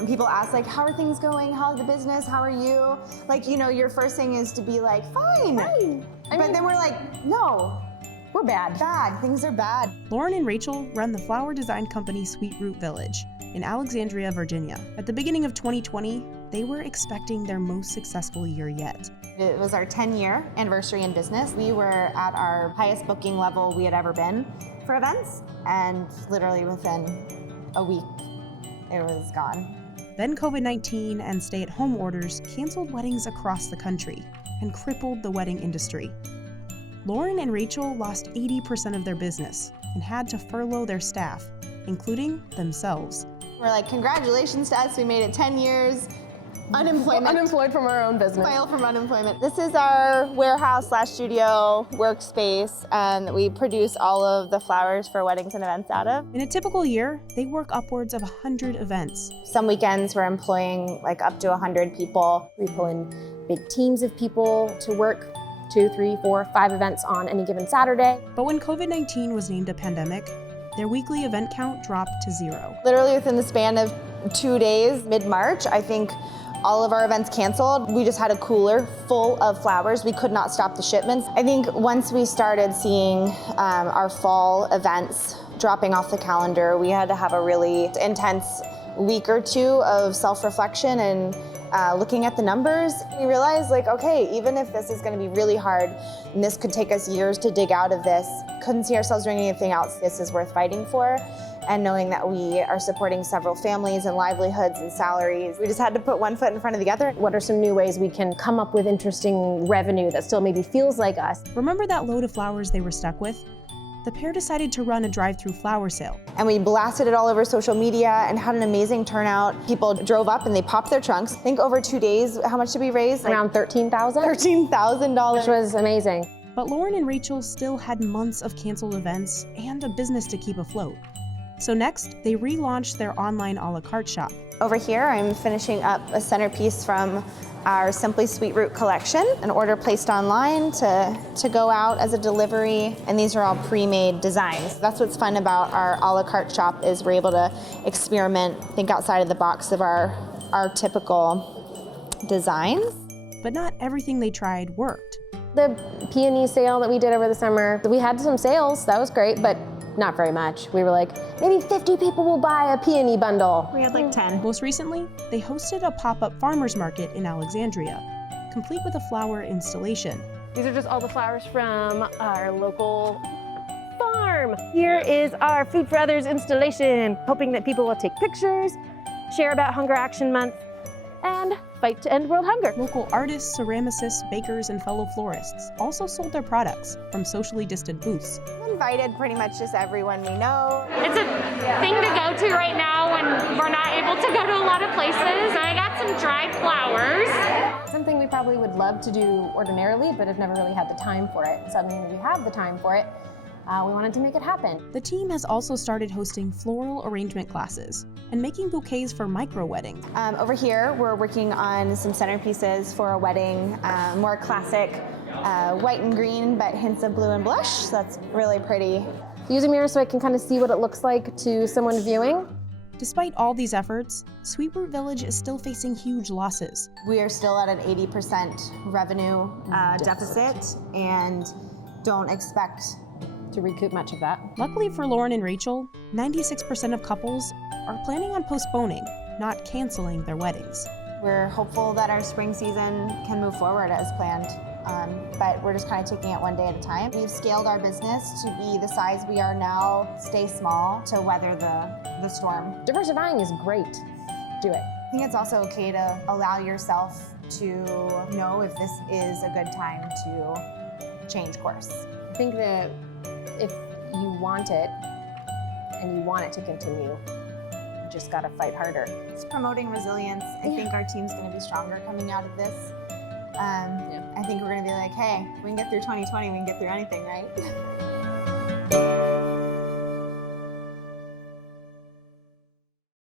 And people ask like, how are things going? How's the business? How are you? Like, you know, your first thing is to be like, fine. But then we're like, no, we're bad. Bad, things are bad. Lauren and Rachel run the flower design company Sweet Root Village in Alexandria, Virginia. At the beginning of 2020, they were expecting their most successful year yet. It was our 10-year anniversary in business. We were at our highest booking level we had ever been for events, and literally within a week, it was gone. Then COVID-19 and stay-at-home orders canceled weddings across the country and crippled the wedding industry. Lauren and Rachel lost 80% of their business and had to furlough their staff, including themselves. We're like, congratulations to us, we made it 10 years. Unemployment. Unemployed from our own business. File from unemployment. This is our warehouse/studio workspace, and we produce all of the flowers for weddings and events out of. In a typical year, they work upwards of 100 events. Some weekends we're employing like up to 100 people. We pull in big teams of people to work 2, 3, 4, 5 events on any given Saturday. But when COVID-19 was named a pandemic, their weekly event count dropped to 0. Literally within the span of 2 days, mid-March, I think all of our events canceled. We just had a cooler full of flowers. We could not stop the shipments. I think once we started seeing our fall events dropping off the calendar, we had to have a really intense week or two of self-reflection and looking at the numbers. We realized like, okay, even if this is gonna be really hard and this could take us years to dig out of this, couldn't see ourselves doing anything else. This is worth fighting for. And knowing that we are supporting several families and livelihoods and salaries, we just had to put one foot in front of the other. What are some new ways we can come up with interesting revenue that still maybe feels like us? Remember that load of flowers they were stuck with? The pair decided to run a drive-through flower sale. And we blasted it all over social media and had an amazing turnout. People drove up and they popped their trunks. I think over 2 days, how much did we raise? Around $13,000? $13,000. Which was amazing. But Lauren and Rachel still had months of canceled events and a business to keep afloat. So next, they relaunched their online a la carte shop. Over here, I'm finishing up a centerpiece from our Simply Sweet Root collection, an order placed online to go out as a delivery, and these are all pre-made designs. That's what's fun about our a la carte shop is we're able to experiment, think outside of the box of our typical designs. But not everything they tried worked. The peony sale that we did over the summer, we had some sales, that was great, but not very much. We were like, maybe 50 people will buy a peony bundle. We had like 10. Most recently, they hosted a pop-up farmer's market in Alexandria, complete with a flower installation. These are just all the flowers from our local farm. Here is our Food for Others installation, hoping that people will take pictures, share about Hunger Action Month, and fight to end world hunger. Local artists, ceramicists, bakers, and fellow florists also sold their products from socially distant booths. We invited pretty much just everyone we know. It's a thing to go to right now when we're not able to go to a lot of places. I got some dried flowers. Something we probably would love to do ordinarily, but have never really had the time for it. Suddenly we have the time for it. We wanted to make it happen. The team has also started hosting floral arrangement classes and making bouquets for micro weddings. Over here, we're working on some centerpieces for a wedding, more classic white and green, but hints of blue and blush. So that's really pretty. Use a mirror so I can kind of see what it looks like to someone viewing. Despite all these efforts, Sweet Root Village is still facing huge losses. We are still at an 80% revenue deficit and don't expect to recoup much of that. Luckily for Lauren and Rachel, 96% of couples are planning on postponing, not canceling their weddings. We're hopeful that our spring season can move forward as planned, but we're just kind of taking it one day at a time. We've scaled our business to be the size we are now, stay small to weather the storm. Diversifying is great. Do it. I think it's also okay to allow yourself to know if this is a good time to change course. I think that if you want it and you want it to continue, you just gotta fight harder. It's promoting resilience. I think our team's gonna be stronger coming out of this. I think we're gonna be like, hey, we can get through 2020, we can get through anything, right?